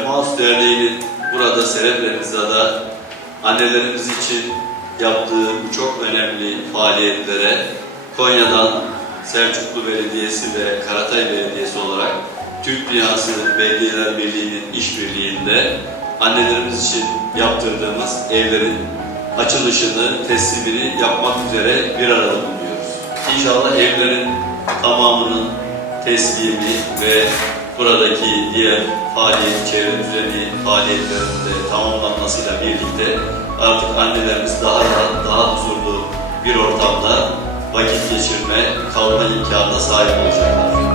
Emaus Derneği'nin burada Serebreniza'da annelerimiz için yaptığı bu çok önemli faaliyetlere Konya'dan Selçuklu Belediyesi ve Karatay Belediyesi olarak Türk Dünyası Belediyeler Birliği'nin işbirliğinde annelerimiz için yaptırdığımız evlerin açılışını, teslimini yapmak üzere bir arada bulunuyoruz. İnşallah evlerin tamamının teslimi ve buradaki diğer faaliyet, çevre düzeni faaliyetlerinde tamamlanmasıyla birlikte artık annelerimiz daha rahat, daha huzurlu bir ortamda vakit geçirme, kalma imkanına sahip olacaklar.